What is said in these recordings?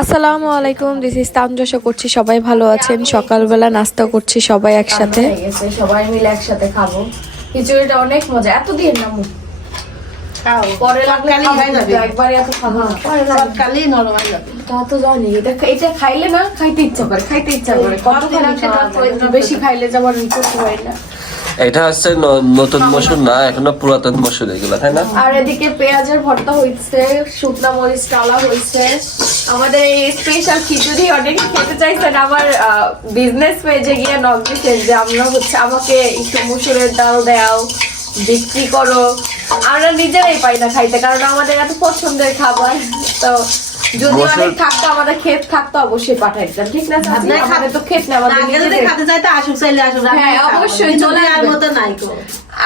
আসসালামু আলাইকুম this is তামজশা করছি সবাই ভালো আছেন। সকালবেলা নাস্তা করছি সবাই একসাথে। সবাই মিলে একসাথে খাব। খিচুড়িটা অনেক মজা। এত দিয়ে না মুখ। পরে লাগলে সবকালই খাব হয়ে যাবে। একবারে এত খাব পরে লাগলে- নরম হয়ে যাবে। তা তো জানি। এটা এটা খাইলে না খাইতে ইচ্ছা করে খাইতে ইচ্ছা করে। কত বেশি খাইলে যেমন করতে পারি না। এটা হচ্ছে নতুন মসুর না, এখনও পুরাতন মসুর এগুলো, তাই না? আর এদিকে পেঁয়াজের ভর্তা হইছে শুকনা মরিচ টালা হইছে আমাদের এই স্পেশাল খিচুড়ি অনেক খেতে চাইছেন, আমার বিজনেস পেজে গিয়ে নক দিচ্ছেন যে আমরা হচ্ছে, আমাকে একটু মুসুরের ডাল দাও, বিক্রি করো। আমরা নিজেরাই পাই না খাইতে, কারণ আমাদের এত পছন্দের খাবার, তো যদি অনেক থাকতো আমাদের ক্ষেত থাকতো অবশ্যই পাঠাই দিতাম ঠিক না আপনার আমাদের তো ক্ষেত নেই আমাদের না, গেলে নিজেদের। আসুক চাইলে আসুক হ্যাঁ, অবশ্যই চলে দেওয়ার মতো নাই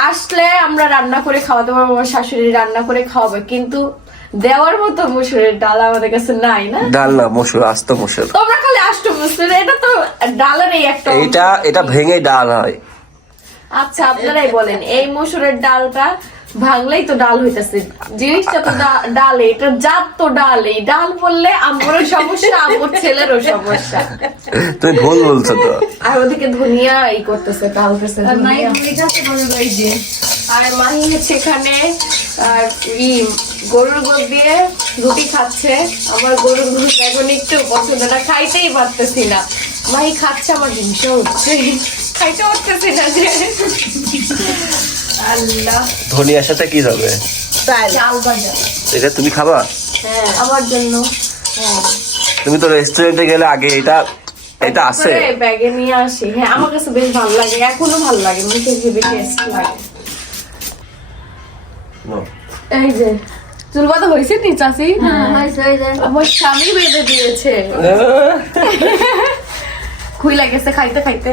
আসলে আমরা রান্না করে খাওয়াতে পারব আমার শাশুড়ি রান্না করে খাওয়াবে কিন্তু দেওয়ার মতো মুসুরের ডাল আমাদের কাছে নাই না? ডাল না মসুর আস্ত মসুর। তোমরা খালি আষ্ট মুসুর এটা তো ডালের এই একটা। এইটা এটা ভেঙে ডাল হয়। আচ্ছা আপনারাই বলেন এই মসুরের ডালটা ভাঙলেই তো ডাল হইতাছে। জিনিসটা তো ডালে এটা জাত তো ডালে। ডাল বললে আমরও সমস্যা আমার ছেলেরও সমস্যা। তুমি ভুল বলছো তো। আর ওদিকে ধনিয়া এই করতেছে টালতেছে। আর মাহি হচ্ছে এখানে আর ই গরুর গোদ দিয়ে রুটি খাচ্ছে। আমার গরুর গোদ এখন একটু পছন্দ না খাইতেই পারতেছি না। মাহি খাচ্ছে আমার জিনিস হচ্ছে। খাইতে পারতেছি না যে। আল্লাহ। ধনিয়ার সাথে কি যাবে? চাল ভাজা। এটা তুমি খাবা? হ্যাঁ। আমার জন্য। হ্যাঁ। তুমি তো রেস্টুরেন্টে গেলে আগে এটা এটা আছে। ব্যাগে নিয়ে আসি। হ্যাঁ আমার কাছে বেশ ভালো লাগে। এখনও ভালো লাগে মুখে ভেবে টেস্ট লাগে। এই যে চুল বাঁধা হয়েছে নি চাষি আমার স্বামী বেঁধে দিয়েছে। খুইলা গেছে খাইতে খাইতে।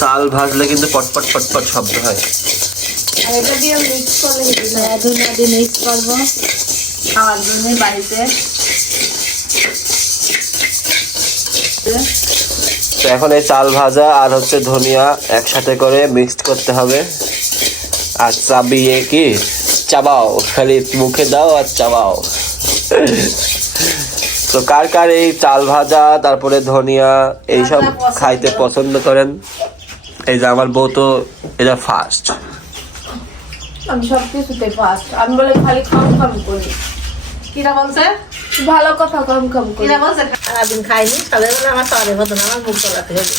চাল ভাজলে কিন্তু পটপট পটপট শব্দ হয়। আর এটা দিয়ে মিক্স করলে দুই মিক্স করব। খাওয়ার জন্য বাড়িতে। তো এখন এই চাল ভাজা আর হচ্ছে ধনিয়া একসাথে করে মিক্সড করতে হবে। আর চাবিয়ে কি? চাবাও। খালি মুখে দাও আর চাবাও। তো কার কার এই চাল ভাজা তারপরে ধনিয়া এইসব? খাইতে পছন্দ করেন? এই যে আমার বউ তো এটা ফার্স্ট আমি সব কিছুতে ফার্স্ট আমি বলে খালি খাম খাম করি। কিরা বলছে? ভালো কথা কম কম করি। কিরা বলছে? সারাদিন খাইনি তাদের বলে আমার তরে হতো না আমার মুখ তোলাতে হবে।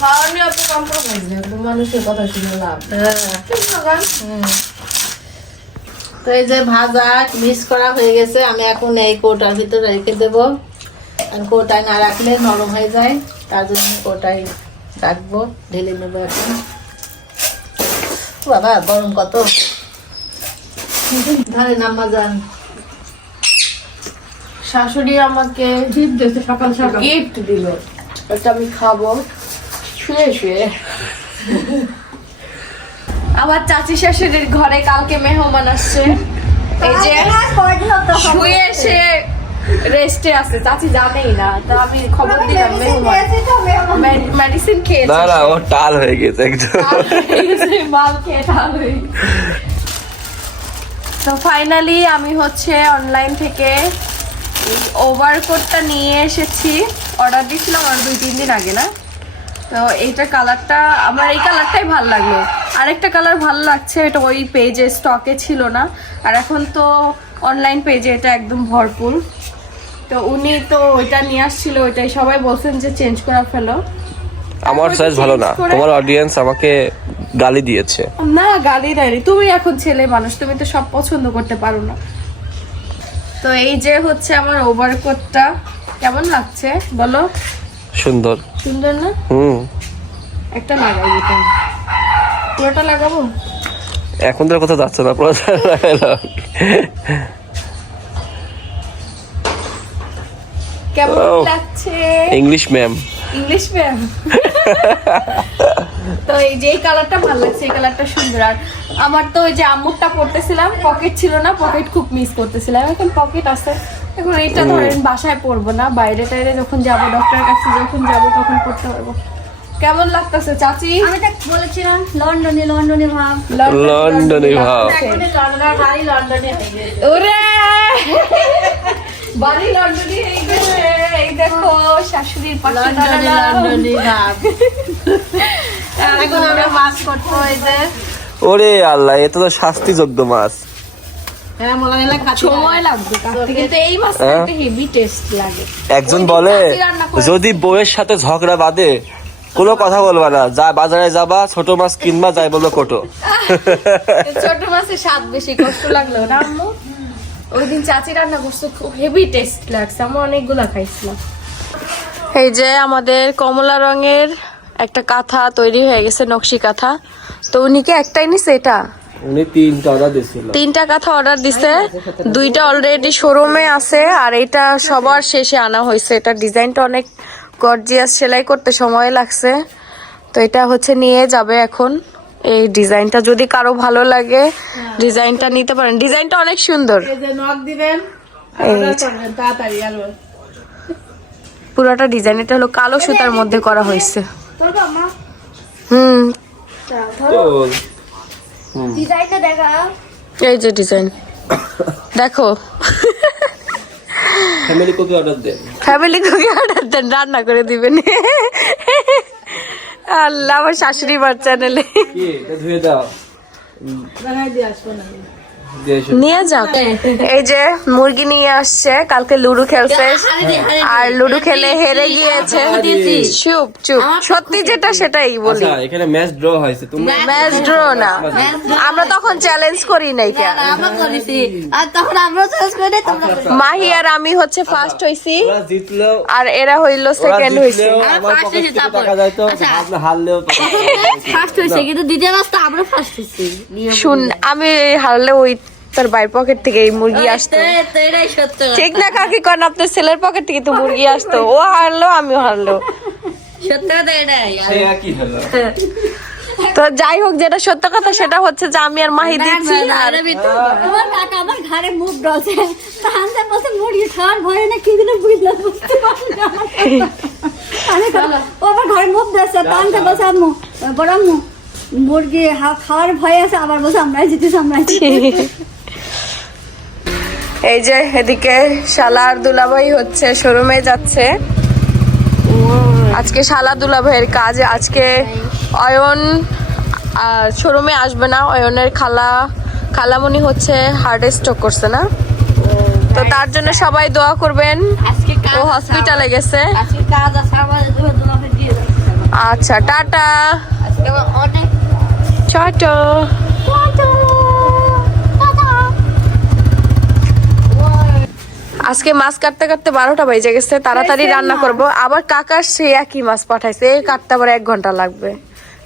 খাওয়া নিয়ে অত কম্প্রোমাইজ নেই তো মানুষের কথা শুনে লাভ হ্যাঁ? তো এই যে ভাজা মিক্স করা হয়ে গেছে আমি এখন এই কৌটার ভিতরে রেখে দেবো। আর কৌটায় না রাখলে নরম হয়ে যায় তার জন্য কৌটায় রাখব ঢেলে নেব এখন। বাবা গরম কত? যান। শাশুড়ি আমাকে সকাল সকাল। গিফট দিল? এটা আমি খাব। শুয়ে শুয়ে। আমার চাচি শাশুড়ির ঘরে কালকে মেহমান আসছে। এই যে শুয়ে এসে রেস্টে আছে চাচি জানেই না তো আমি খবর দিলাম মেডিসিন খেয়েছে না না আমার টাল হয়ে গেছে একদম। মাল খেয়ে ঠাল হয়ে তো ফাইনালি আমি হচ্ছে অনলাইন থেকে ওভার ওভারকোটটা নিয়ে এসেছি। অর্ডার দিয়েছিলাম আর দুই তিন দিন আগে না? তো এইটা কালারটা আমার এই কালারটাই ভালো লাগল। আরেকটা কালার ভালো লাগছে এটা ওই পেজে স্টকে ছিল না। আর এখন তো অনলাইন পেজে এটা একদম ভরপুর। তো উনি তো ওইটা নিয়ে আসছিল ওইটাই সবাই বলছেন যে চেঞ্জ করে ফেলো। আমার সাইজ ভালো না। তোমার অডিয়েন্স আমাকে গালি দিয়েছে। না গালি দেয়নি। তুমি এখন ছেলে মানুষ তুমি তো সব পছন্দ করতে পারো না। তো এই যে হচ্ছে আমার ওভার ওভারকোটটা কেমন লাগছে? বলো। সুন্দর। সুন্দর না? হুম। একটা লাগাই দিতাম পুরোটা লাগাবো? এখন তো কোথাও যাচ্ছে না প্রচার dialogue। কেমন লাগছে? ইংলিশ ম্যাম ইংলিশ ম্যাম তো এই যে এই কালারটা ভালো লাগছে এই কালারটা সুন্দর। আর আমার তো ওই যে আম্মুরটা পড়তেছিলাম পকেট ছিল না পকেট খুব মিস করতেছিলাম। এখন পকেট আছে। এখন এইটা ধরেন বাসায় পরবো না বাইরে টাইরে যখন যাব ডক্টরের কাছে যখন যাব তখন পড়তে পারব। কেমন লাগতেছে চাচি? আমি তো বলেছিলাম লন্ডনে লন্ডনে ভাব। লন্ডনে ভাব। লন্ডনের বাড়ি লন্ডনে ওরে! বাড়ি লন্ডনে হয়ে গেছে এই দেখো শাশুড়ির পাশে লন্ডনে দাঁড়ালাম। এখন আমরা মাছ করতে হয়েছে ওরে আল্লাহ এটা তো শাস্তিযোগ্য মাছ। হ্যাঁ এই হ্যাঁ? একজন বলে। যদি বউয়ের সাথে ঝগড়া বাঁধে কোনো কথা বলবা না। যা বাজারে যাবা ছোট মাছ কিনবা যাই বলো কোটো। ছোট মাছের স্বাদ বেশি কষ্ট লাগল না ওই দিন চাচি রান্না করছে খুব হেভি টেস্ট লাগছে আমরা অনেকগুলা খাইছিলাম। এই যে আমাদের কমলা রঙের একটা কাঁথা তৈরি হয়ে গেছে নকশি কাঁথা। তো উনি কি একটাই নিছে এটা? উনি তিনটা অর্ডার দিছিল। তিনটা কাঁথা অর্ডার দিছে দুইটা অলরেডি শোরুমে আছে আর এটা সবার শেষে আনা হয়েছে। এটা ডিজাইনটা অনেক গর্জিয়াস সেলাই করতে সময় লাগছে। তো এটা হচ্ছে নিয়ে যাবে এখন। এই ডিজাইনটা যদি কারও ভালো লাগে ডিজাইনটা নিতে পারেন। ডিজাইনটা অনেক সুন্দর। পুরোটা ডিজাইন এটা হলো কালো সুতার মধ্যে করা হয়েছে। হুম। এই যে ডিজাইন। দেখো। ফ্যামিলি কপি অর্ডার দেন। ফ্যামিলি কুকি অর্ডার দেন রান্না করে দিবেন। আল্লাহ আমার শাশুড়ি মার চ্যানেলে ধুয়ে দাও। নিয়ে যাও। এই যে মুরগি নিয়ে আসছে কালকে লুডো খেলছে। আর লুডো খেলে হেরে গিয়েছে। চুপ চুপ। সত্যি যেটা সেটাই বলি। আচ্ছা এখানে ম্যাচ ড্র হয়েছে। তুমি ম্যাচ ড্র না। আমরা তখন চ্যালেঞ্জ করি নাই কেন? আমরা করেছি। আর তখন আমরা চেঞ্জ করে তোমরা মাহি আর আমি হচ্ছে ফার্স্ট হইছি। আর এরা হইল সেকেন্ড হইছে। আচ্ছা। ফার্স্ট হয়েছে কিন্তু দ্বিতীয় রাস্তা আমরা ফার্স্ট হয়েছি শুন আমি হারলে ওই তার বাইর পকেট থেকে এই মুরগি আসতো। ঠিক না কাকি করেন আপনার ছেলের পকেট থেকে তো মুরগি আসতো। ও হারলো আমিও হারলো। তো যাই হোক যেটা সত্য কথা সেটা হচ্ছে যে আমি আর মাহি দিচ্ছি আর আমার কাকা আমার ঘরে মুখ ডলছে। বলছে মুরগি খাওয়ার ভয়ে না কি দিনে বুঝলাম বুঝতে। আমি ও আমার ঘরে মুখ দিয়েছে তাহলে বলছে আম্মু বড় আম্মু মুরগি খাওয়ার ভয় আছে আবার বলছে আমরাই জিতিস আমরাই এই যে এদিকে শালা আর দুলাভাই হচ্ছে শোরুমে যাচ্ছে। আজকে শালা দুলাভাইয়ের কাজ আজকে অয়ন শোরুমে আসবে না অয়নের খালা খালামণি হচ্ছে হার্ট স্ট্রোক করছে না। তো তার জন্য সবাই দোয়া করবেন। ও হসপিটালে গেছে। আচ্ছা টাটা। আজকে আমার অনেক ছোট আজকে মাছ কাটতে কাটতে বারোটা বেজে গেছে তাড়াতাড়ি রান্না করব। আবার কাকার সে একই মাছ পাঠাইছে এই কাটতে আবার এক ঘণ্টা লাগবে।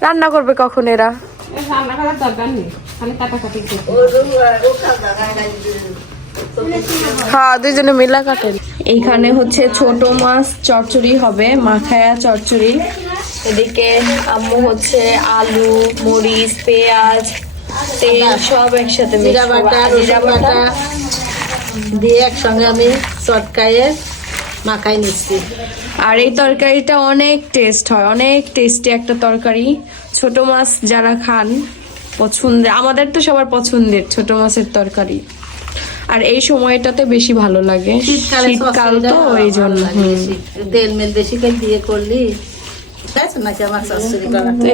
রান্না করবে কখন এরা? হ্যাঁ দুইজনে মিলা কাটেন। এইখানে হচ্ছে ছোট মাছ চচ্চড়ি হবে মাখায়া চচ্চড়ি। এদিকে আম্মু হচ্ছে আলু মরিচ পেঁয়াজ তেল সব একসাথে জিরা। বাটা জিরা বাটা। দিয়ে একসঙ্গে আমি চটকায়ে মাখাই নিচ্ছি। আর এই তরকারিটা অনেক টেস্ট হয় অনেক টেস্টি একটা তরকারি। ছোট মাছ যারা খান পছন্দের আমাদের তো সবার পছন্দের ছোট মাছের তরকারি। আর এই সময়টাতে বেশি ভালো লাগে। শীতকালে তো এই জন্য। তেল মেল বেশি করে দিয়ে করলি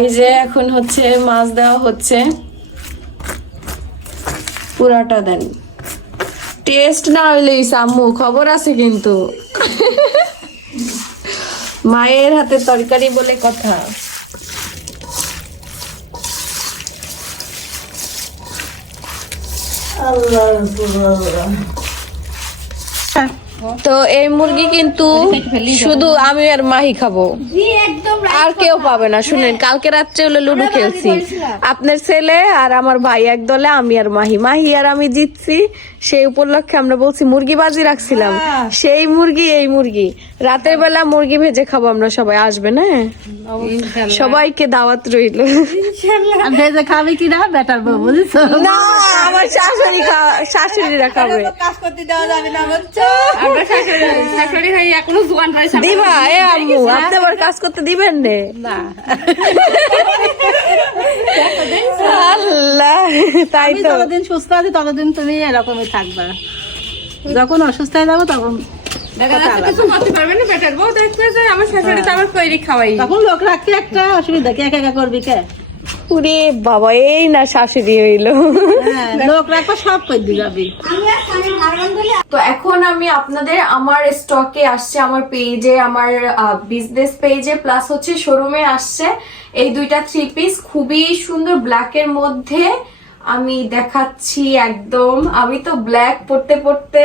এই যে এখন হচ্ছে মাছ দেওয়া হচ্ছে। পুরাটা দেন। টেস্ট না হইলে সামু খবর আছে কিন্তু। মায়ের হাতে তরকারি বলে কথা। তো এই মুরগি কিন্তু শুধু আমি আর মাহি খাব। আর কেউ পাবে না শুনেন কালকে রাত্রে হলো লুডো খেলছি। আপনার ছেলে আর আমার ভাই এক দলে আমি আর মাহি। মাহি আর আমি জিতছি সেই উপলক্ষে আমরা বলছি মুরগি বাজি রাখছিলাম। সেই মুরগি এই মুরগি। রাতের বেলা মুরগি ভেজে খাব আমরা সবাই আসবে না? সবাইকে দাওয়াত রইল। ভেজে খাবি কিনা বেটার বউ বুঝছ? না আমার শাশুড়ি শাশুড়িরা খাবে। কাজ করতে দেওয়া যাবে না বলছো শাশুড়ি হয়ে এখনও দোকান পাই দিবা এ আম্মু আপনি আবার কাজ করতে দিবেন নে না। আল্লাহ তাই তো। যতদিন সুস্থ আছি ততদিন তুমি এরকমই থাকবা। যখন অসুস্থ হয়ে যাব তখন আমার শাশুড়ি তো আমার কইরি খাওয়াই। তখন লোক রাখতে একটা অসুবিধা কে একা করবি কে? উরে বাবা এই না শাশুড়ি হইল। হ্যাঁ, তো এখন আমি আপনাদের আমার স্টকে আসছে আমার পেজে আমার বিজনেস পেজে প্লাস হচ্ছে শোরুমে আসছে। এই দুইটা থ্রি পিস খুবই সুন্দর ব্ল্যাকের মধ্যে আমি দেখাচ্ছি একদম। আমি তো ব্ল্যাক পড়তে পড়তে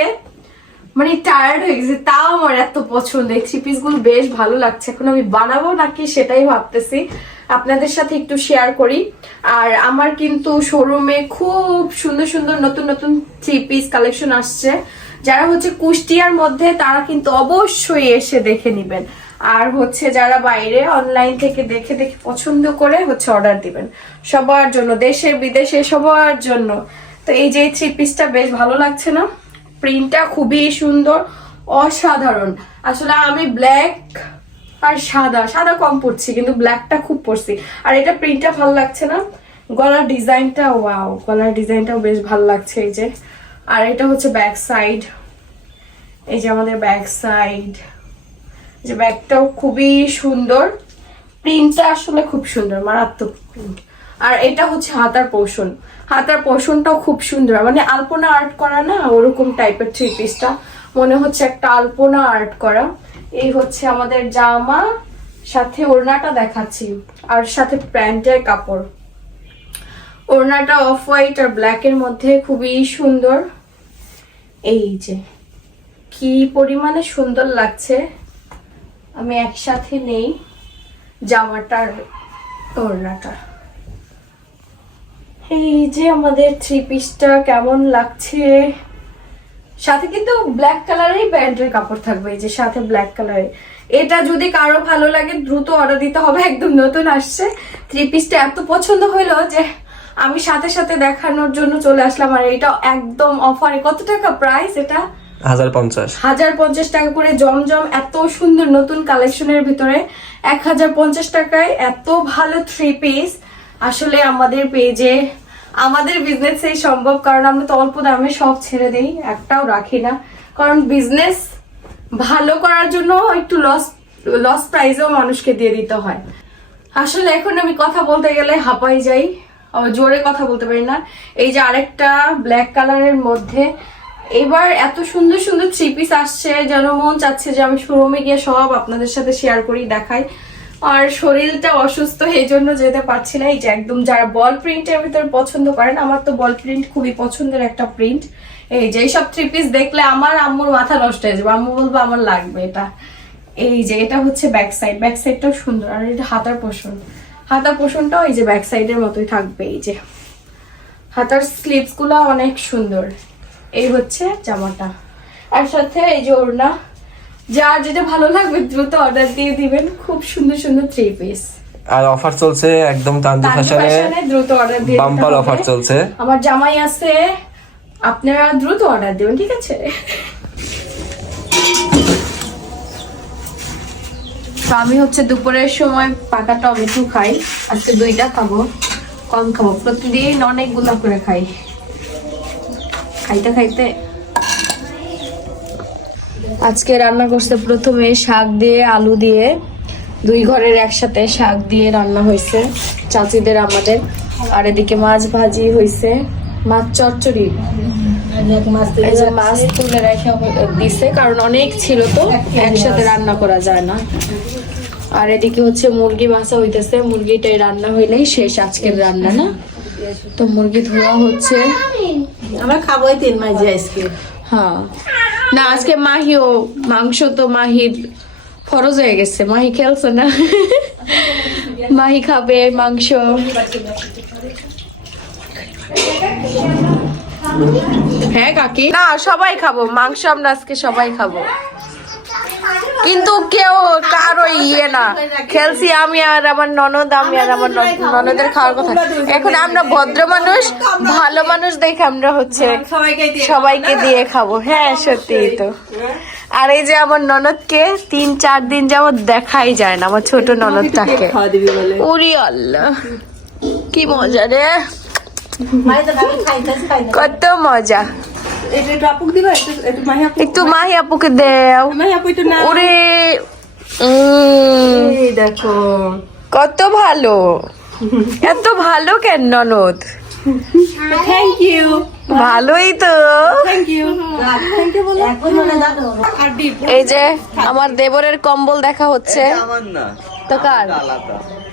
মানে টায়ার্ড হয়ে গেছে তাও আমার এত পছন্দ। এই থ্রি পিসগুলো বেশ ভালো লাগছে। এখন আমি বানাবো নাকি সেটাই ভাবতেছি। আপনাদের সাথে একটু শেয়ার করি। আর আমার কিন্তু শোরুমে খুব সুন্দর সুন্দর নতুন নতুন থ্রি পিস কালেকশন আসছে। যারা হচ্ছে কুষ্টিয়ার মধ্যে, তারা কিন্তু অবশ্যই এসে দেখে নেবেন। আর হচ্ছে যারা বাইরে অনলাইন থেকে দেখে দেখে পছন্দ করে হচ্ছে অর্ডার দিবেন। সবার জন্য, দেশে, বিদেশে, সবার জন্য। তো এই যে থ্রি পিসটা বেশ ভালো লাগছে না? প্রিন্টটা খুবই সুন্দর, অসাধারণ। আসলে আমি ব্ল্যাক আর সাদা সাদা কম পড়ছি কিন্তু ব্ল্যাকটা খুব পড়ছি আর এটা প্রিন্টটা ভালো লাগছে না। গলার ডিজাইনটা ওয়াও গলার ডিজাইনটাও বেশ ভালো লাগছে এই যে। আর এটা হচ্ছে ব্যাক সাইড এই যে আমাদের ব্যাক সাইড যে ব্যাগটাও খুবই সুন্দর। প্রিন্টটা আসলে খুব সুন্দর, মারাত্মক প্রিন্ট আর এটা হচ্ছে হাতার পোষণ হাতার পোষণটাও খুব সুন্দর। মানে আলপনা আর্ট করা না, ওরকম টাইপের থ্রি পিসটা মনে হচ্ছে একটা আলপনা আর্ট করা। এই হচ্ছে আমাদের জামা, সাথে ওড়নাটা দেখাচ্ছি, আর সাথে প্যান্টের কাপড়। ওড়নাটা অফ হোয়াইট আর ব্ল্যাক এর মধ্যে খুবই সুন্দর। এই যে, কি পরিমাণে সুন্দর লাগছে। আমি একসাথে নেই জামাটার ওড়নাটা। এই যে আমাদের থ্রি পিসটা কেমন লাগছে। সাথে কিন্তু ব্ল্যাক কালারেরই প্যান্টের কাপড় থাকবে এই যে সাথে ব্ল্যাক কালারের এটা যদি কারও ভালো লাগে দ্রুত অর্ডার দিতে হবে একদম নতুন আসছে। থ্রি পিসটা এত পছন্দ হইল যে আমি সাথে সাথে দেখানোর জন্য চলে আসলাম আর এটা একদম অফারে কত টাকা প্রাইস এটা? হাজার পঞ্চাশ। হাজার পঞ্চাশ টাকা করে জমজম এত সুন্দর নতুন কালেকশনের ভিতরে। এক হাজার পঞ্চাশ টাকায় এত ভালো থ্রি পিস আসলে আমাদের পেজে আমাদের বিজনেস এই সম্ভব, কারণ আমরা তো অল্প দামে সব ছেড়ে দেই, একটাও রাখি না। কারণ বিজনেস ভালো করার জন্য একটু লস লস প্রাইসেও মানুষকে দিয়ে দিতে হয়। আসলে এখন আমি কথা বলতে গেলে হাঁপাই যাই জোরে কথা বলতে পারি না। এই যে আরেকটা ব্ল্যাক কালারের মধ্যে, এবার এত সুন্দর সুন্দর থ্রি পিস আসছে, যেন মন চাচ্ছে যে আমি শোরুমে গিয়ে সব আপনাদের সাথে শেয়ার করি, দেখাই। আর শরীরটা অসুস্থ এই জন্য যেতে পারছি না। এই যে একদম যারা বল প্রিন্টের ভিতরে পছন্দ করেন, আমার তো বল প্রিন্ট খুবই পছন্দের একটা প্রিন্ট এই যে এইসব থ্রি পিস দেখলে আমার আম্মুর মাথা নষ্ট হয়ে যাবে। আম্মু বলব, আমার লাগবে এটা। এই যে এটা হচ্ছে ব্যাক সাইড ব্যাক সাইডটাও সুন্দর। আর এটা হাতার পোষণ। হাতার পোষণটাও এই যে ব্যাক সাইডের মতোই থাকবে, এই যে। হাতার স্লিভসগুলো অনেক সুন্দর। এই হচ্ছে জামাটা। আর সাথে এই যে ওড়না। যার যেটা ভালো লাগবে দ্রুত অর্ডার দিয়ে দিবেন। খুব সুন্দর সুন্দর থ্রি পিস আর অফার চলছে একদম তান্দি ফ্যাশনে দ্রুত অর্ডার দিয়ে বাম্পার অফার চলছে। আমার জামাই আছে আপনারা দ্রুত অর্ডার দেবেন ঠিক আছে? তো আমি হচ্ছে দুপুরের সময় পাকা টমেটো খাই আজকে দুইটা খাব কম খাব। প্রতিদিন অনেকগুলো করে খাই। খাইতে খাইতে আজকে রান্না করছে প্রথমে শাক দিয়ে আলু দিয়ে। দুই ঘরের একসাথে শাক দিয়ে রান্না হয়েছে চাচিদের আমাদের। আর এদিকে মাছ ভাজি হয়েছে মাছ চচ্চড়ি। মাছ তুলে রেখে দিছে কারণ অনেক ছিল তো একসাথে রান্না করা যায় না। আর এদিকে হচ্ছে মুরগি বাসা হইতেছে মুরগিটাই রান্না হইলেই শেষ আজকের রান্না না। তো মুরগি ধোয়া হচ্ছে। আমরা খাবোই তিন যে আজকে। হ্যাঁ। না, আজকে মাহি ও মাংস তো মাহির ফরজ হয়ে গেছে। মাহি খেলছে না। মাহি খাবে মাংস। হ্যাঁ কাকি? না, সবাই খাব। মাংস আমরা আজকে সবাই খাব। কিন্তু কেউ কারও ইয়ে না। খেলছি আমি আর আমার ননদ আমি আর আমার নন- ননদের খাওয়ার কথা। এখন আমরা ভদ্র মানুষ ভালো মানুষ দেখে আমরা হচ্ছে সবাইকে দিয়ে খাব হ্যাঁ সত্যি তো। আর এই যে আমার ননদকে তিন চার দিন যাবত দেখাই যায় না আমার ছোট ননদটাকে। উরি আল্লাহ কি মজা রে। কত মজা। একটু মাহি আপুকে দেও। ওরে দেখো। কত ভালো। এত ভালো কেন ননদ? থ্যাংক ইউ ভালোই তো। এই যে আমার দেবরের কম্বল দেখা হচ্ছে। তো কার?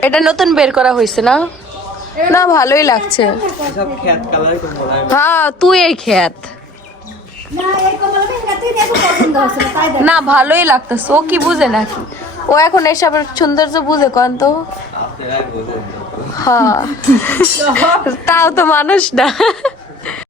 এটা নতুন বের করা হয়েছে না? না ভালোই লাগছে। সব খ্যাত কালার কম্বল। হ্যাঁ তুই এই খেত না ভালোই লাগতেছে ও কি বুঝে নাকি? ও এখন এসবের সৌন্দর্য বুঝে কন তো? হ্যাঁ। তাও তো মানুষ না।